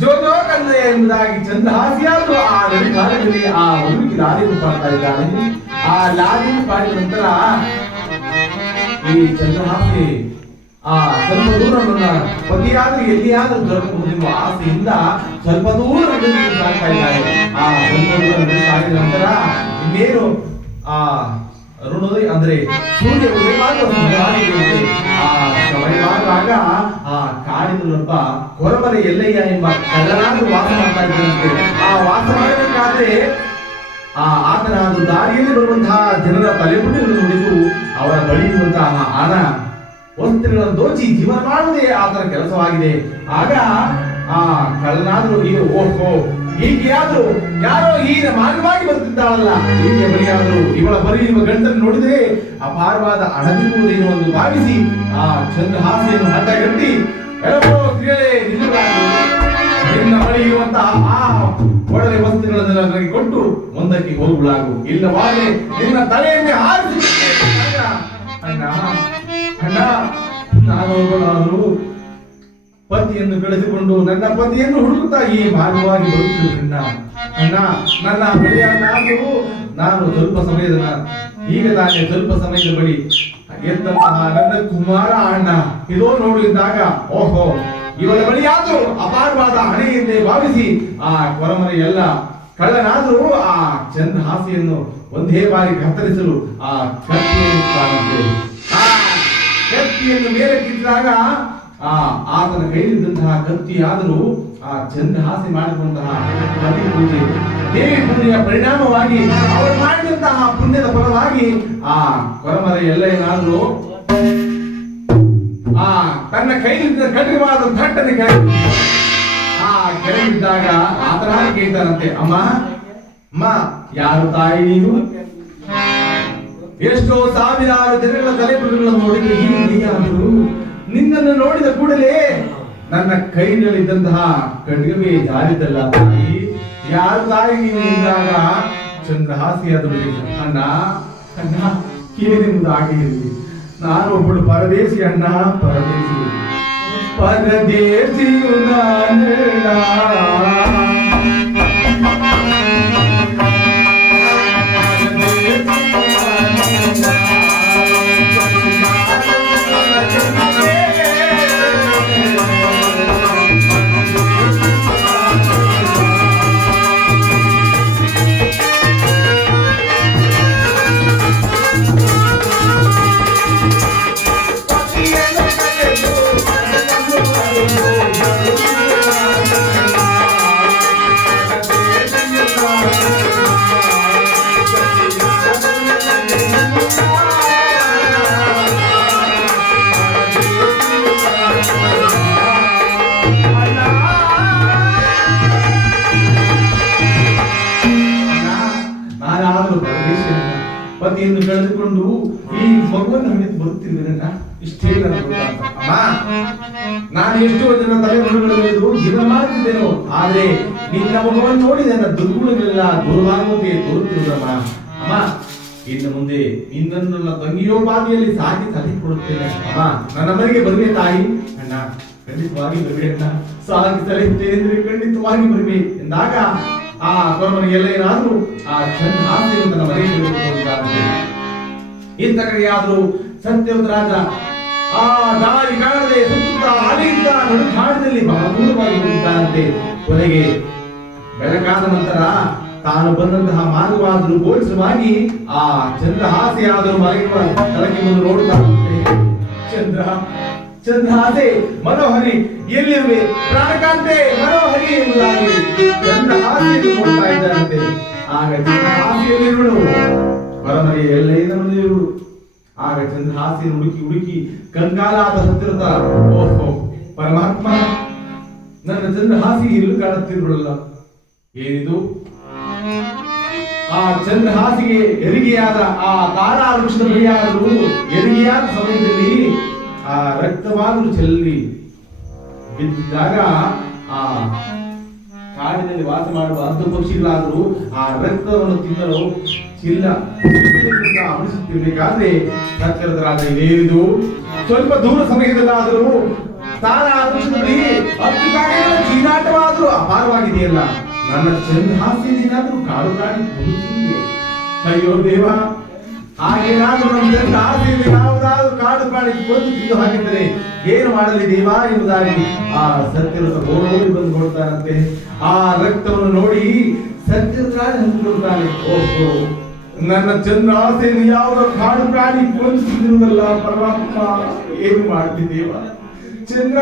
ಜೋ ಜೋ ಕನ್ನಯ್ಯ ಎಂಬುದಾಗಿ ಚಂದ್ರಹಾಸಿಯಾದ್ರು ಆ ಕಾಲದಲ್ಲಿ ಆ ಹುಡುಗಿ ಲಾರಿಯನ್ನು ಪಾಡ್ತಾ ಇದ್ದಾನೆ ಆ ಲಾರಿಯನ್ನು ಪಾಡಿದ ನಂತರ ಈ ಚಂದ್ರಹಾಸಿ ಆ ಸ್ವಲ್ಪ ದೂರ ನನ್ನ ಪತಿಯಾದ್ರೂ ಎಲ್ಲಿಯಾದ್ರೂ ದೊರಕಬಹುದೆಂಬ ಆಸೆಯಿಂದ ಸ್ವಲ್ಪ ದೂರ ಸಾಗ್ತಾ ಇದ್ದಾರೆ ಆ ಸ್ವಲ್ಪ ದೂರ ಸಾಗಿದ ನಂತರ ಇನ್ನೇನು ಆ ಅರುಣೋದಯ ಅಂದ್ರೆ ಸೂರ್ಯ ಸಮಯವಾಗಿರುತ್ತೆ ಆ ಸಮಯವಾದಾಗ ಆ ಕಾಡಿನಲ್ಲೊಬ್ಬ ಕೊರಮರೆ ಎಲ್ಲಯ್ಯ ಎಂಬ ಕಳ್ಳನಾದ ವಾಸ ಮಾಡ್ತಾ ಇದ್ದಂತೆ. ಆ ವಾಸ ಮಾಡಬೇಕಾದ್ರೆ ಆ ಆತನ ಒಂದು ದಾರಿಯಲ್ಲಿ ಬರುವಂತಹ ಜನರ ತಲೆಬುಟ್ಟಿಗಳನ್ನು ನುಡಿದು ಅವರ ಬಳಿ ಇರುವಂತಹ ಹಣ ವಸ್ತುಗಳನ್ನು ದೋಚಿ ಜೀವನ ಮಾಡುವುದೇ ಆತನ ಕೆಲಸವಾಗಿದೆ. ಆಗ ಆ ಕಳ್ಳನಾದ್ರೂ ಈಗ ಓಹೋ ಹೀಗೆಯಾದ್ರೂ ಯಾರೋ ಹೀಗೆ ಮಾರ್ಗವಾಗಿ ಬರ್ತಿದ್ದಾಳಲ್ಲ ಹೀಗೆ ಬರೆಯಾದ್ರು ಇವಳ ಬರಿ ನಿಮ್ಮ ಗಂಟನ್ನು ನೋಡಿದ್ರೆ ಅಪಾರವಾದ ಅಣಬಿರುವುದೇನು ಎಂದು ಭಾವಿಸಿ ಆ ಚಂದ್ರಹಾಸೆಯನ್ನು ಹಡ್ಡಗಟ್ಟಿ ಎಲ್ಲೋ ಕಟ್ಟಿ. ನಿನ್ನ ಬಳಿ ಆ ಒಳ್ಳೆ ವಸ್ತುಗಳನ್ನು ನನಗೆ ಕೊಟ್ಟು ಮುಂದಕ್ಕೆ ಹೋಗುಳಾಗು ಇಲ್ಲವಾದರೆ ನಿನ್ನ ತಲೆಯಲ್ಲಿ ಹಾರಿಸಿ ಅಣ್ಣ ನಾನು ಪತಿಯನ್ನು ಬೆಳೆಸಿಕೊಂಡು ನನ್ನ ಪತಿಯನ್ನು ಹುಡುಕುತ್ತಾ ಈ ಭಾಗವಾಗಿ ಬರುತ್ತಿರುವುದರಿಂದ ಅಣ್ಣ, ನನ್ನ ಬಳಿಯಾದರೂ ನಾನು ಸ್ವಲ್ಪ ಸಮಯದ ಈಗ ತಾನೇ ಸ್ವಲ್ಪ ಸಮಯದ ಬಳಿ ಎಂತಹ ನನ್ನ ಕುಮಾರ ಅಣ್ಣ. ಇದೋ ನೋಡಲಿದ್ದಾಗ, ಓಹೋ, ಇವಳ ಬಳಿಯಾದರೂ ಅಪಾರವಾದ ಹಣೆಯನ್ನೇ ಭಾವಿಸಿ ಆ ಕೊರಮನೆ ಎಲ್ಲ ಕಳ್ಳನಾದರೂ ಆ ಚಂದ ಹಾಸಿಯನ್ನು ಒಂದೇ ಬಾರಿ ಕತ್ತರಿಸಲು ಆ ಕತ್ತಿಯನ್ನು ಮೇಲೆ ಕಿತ್ತಿದಾಗ ಆ ಆತನ ಕೈಲಿದ್ದಂತಹ ಕತ್ತಿ ಆದರೂ ಆ ಚಂದ್ರಹಾಸಿ ಮಾಡಿದಂತಹ ಪತಿ ಪೂಜೆ. ದೇವಿ ಪೂಜೆಯ ಪರಿಣಾಮವಾಗಿ ಅವರು ಮಾಡಿದಂತಹ ಪುಣ್ಯದ ಫಲವಾಗಿ ಆ ಕೊರಮರ ಎಲ್ಲ ಏನಾದರೂ ಆ ತನ್ನ ಕೈಲಿದ್ದ ಕಠಿಣವಾದ ಥಟ್ಟನೆ ಕೈ ಆ ಕೆಳಗಿದ್ದಾಗ ಆತನ ಕೇಳ್ತಾನಂತೆ ಅಮ್ಮ ಅಮ್ಮ, ಯಾರು ತಾಯಿ ನೀನು? ಎಷ್ಟೋ ಸಾವಿರಾರು ಜನಗಳ ತಲೆಪುರಗಳನ್ನು ನೋಡಿದ್ರೆ ಹೀಗೆ ನಿನ್ನನ್ನು ನೋಡಿದ ಕೂಡಲೇ ನನ್ನ ಕೈನಲ್ಲಿದ್ದಂತಹ ಖಡ್ಗವೇ ಜಾರಿದಲ್ಲ ತಾಯಿ ಯಾರು ತಾಯಿ ನೀನು ಎಂದಾಗ? ಚಂದ್ರಹಾಸಿಯಾದ ಅಣ್ಣ ಅಣ್ಣ ಏನೆಂಬುದು ಆಗಿರಲಿ ನಾನು ಒಬ್ಬಳು ಪರದೇಶಿ ಅಣ್ಣ, ಪರದೇಶಿ. ಪರದೇಶಿಯು ನಾನಣ್ಣ. ಪತಿಯನ್ನು ಕಳೆದುಕೊಂಡು ಈ ಮಗುವನ್ನು ಹಿಡಿದು ಬರುತ್ತೀನಿ ನನ್ನ ಇಷ್ಟೇ ನಾನು ಎಷ್ಟೋ ಜನ ತಲೆಮುರುಗಳು ಜೀವನ ಮಾಡುತ್ತಿದ್ದೇನೋ ಆದ್ರೆ ನಿನ್ನ ಮಗುವನ್ನು ನೋಡಿ ನನ್ನ ದುರ್ಗುಣಗಳೆಲ್ಲ ದುರ್ಭಾಗ್ಯತೆ ತೋರುತ್ತಿರುವುದಮ್ಮ ಅಮ್ಮ. ಇನ್ನು ಮುಂದೆ ಇನ್ನೊಂದು ನನ್ನ ತಂಗಿಯೋ ಸಾಕಿ ತಲೆ ಕೊಡುತ್ತೇನೆ ಅಮ್ಮ, ನನ್ನ ಮನೆಗೆ ಬರುವೆ ತಾಯಿ. ಅಣ್ಣ, ಖಂಡಿತವಾಗಿ ಬರುವೆ ಅಣ್ಣ. ಸಾಕಿ ತಲೆ ಅಂದ್ರೆ ಖಂಡಿತವಾಗಿ ಬರುವೆ ಎಂದಾಗ ಆ ಕೊರಮನಿಗೆಲ್ಲ ಏನಾದ್ರೂ ಆ ಚಂದ ಆಸೆಯನ್ನು ತನ್ನ ಮನೆಗೆ ಇಂಥ ಕಡೆಯಾದ್ರೂ ಸತ್ಯವಂತ ರಾಜ. ಆ ದಾರಿ ಕಾಣದೆ ಸುತ್ತ ಅಲ್ಲಿಂದ ನಡುಕಾಡದಲ್ಲಿ ಬಹಳ ದೂರವಾಗಿ ಬಂದಿದ್ದಾರಂತೆ ಕೊನೆಗೆ ಬೆಳಕಾದ ನಂತರ ತಾನು ಬಂದಂತಹ ಮಾರ್ಗವಾದರೂ ಗೋಚರವಾಗಿ ಆ ಚಂದ್ರಹಾಸೆಯಾದರೂ ಮರೆಯುವ ತಲೆಗೆ ಬಂದು ನೋಡುತ್ತಾ ಚಂದ್ರ, ಚಂದ್ರಹಾಸೆ, ಮನೋಹರಿ, ಎಲ್ಲಿರುವೆ? ಪ್ರಾಣಕಾಂತೆ, ಮನೋಹರಿ ಎಂಬುದಾಗಿ ಚಂದ್ರಹಾಸೆಯನ್ನು ನೋಡ್ತಾ ಇದ್ದಾರಂತೆ ಆಗ ಚಂದ್ರಹಾಸೆಯಲ್ಲಿರುವಳು. ಹೊರಮನೆ ಎಲ್ಲೈನ ದೇವರು ಆಗ ಚಂದ್ರಹಾಸಿನ ಹುಡುಕಿ ಹುಡುಕಿ ಕಂಗಾಲಾದ ಹತ್ತಿರದ, ಓಹೋ, ಪರಮಾತ್ಮ, ನನ್ನ ಚಂದ್ರಹಾಸಿ ಇಲ್ಲಿ ಕಾಣುತ್ತಿರಲ್ಲ ಏನಿದು? ಆ ಚಂದ್ರಹಾಸಿಗೆ ಎರಿಗೆಯಾದ, ಆ ತಾರಾ ವೃಕ್ಷದ ಬಳಿಯಾದರೂ ಎರಿಗೆಯಾದ ಸಮಯದಲ್ಲಿ ಆ ರಕ್ತವಾದರೂ ಚೆಲ್ಲಿ ಬಿದ್ದಿದ್ದಾಗ ಆ ಕಾಡಿನಲ್ಲಿ ವಾಸ ಮಾಡುವ ಅಂತು ಪಕ್ಷಿಗಳಾದರೂ ಆ ರಕ್ತವನ್ನು ತಿನ್ನಲು ಇಲ್ಲ. ಅಮಿಸುತ್ತಿರಬೇಕಾದ್ರೆ ಸರ್ಕಾರದ ರಾಜ ಸ್ವಲ್ಪ ದೂರ ಸಮಯದಲ್ಲಾದರೂ ತಾನ ಹತ್ತು ಅಪಾರವಾಗಿದೆಯಲ್ಲ. ನನ್ನ ಚಂದ್ರಹಾಸ್ಯದೇನಾದ್ರೂ ಕಾಡು ಕಾಡಿ ಅಯ್ಯೋ ದೇವ ಹಾಗೇನಾದ್ರೂ ನಮ್ಮ ಚಂದ್ರಹಾಸ್ಯದಲ್ಲಿ ಯಾವುದಾದ್ರೂ ಕಾಡು ಪ್ರಾಣಿಗೆ ಕೊಂದು ತಿಂದು ಹಾಕಿದರೆ ಏನು ಮಾಡಲಿ ದೇವ ಎಂಬುದಾಗಿ ಆ ಸತ್ಯರಥ ಓಡೋಡಿ ಬಂದು ನೋಡ್ತಾನಂತೆ ಆ ರಕ್ತವನ್ನು ನೋಡಿ ಸತ್ಯರಾಜ ಹಂಚಿಕೊಳ್ತಾನೆ ಓಹೋ, ನನ್ನ ಚಂದ್ರಾಸೆಯನ್ನು ಯಾವ ಕಾಡು ಪ್ರಾಣಿ ಕೊಂದಿರುವುದಲ್ಲ ಪರಮಾತ್ಮ, ಏನು ಮಾಡ್ತಿದ್ದೇವ ಚಂದ್ರ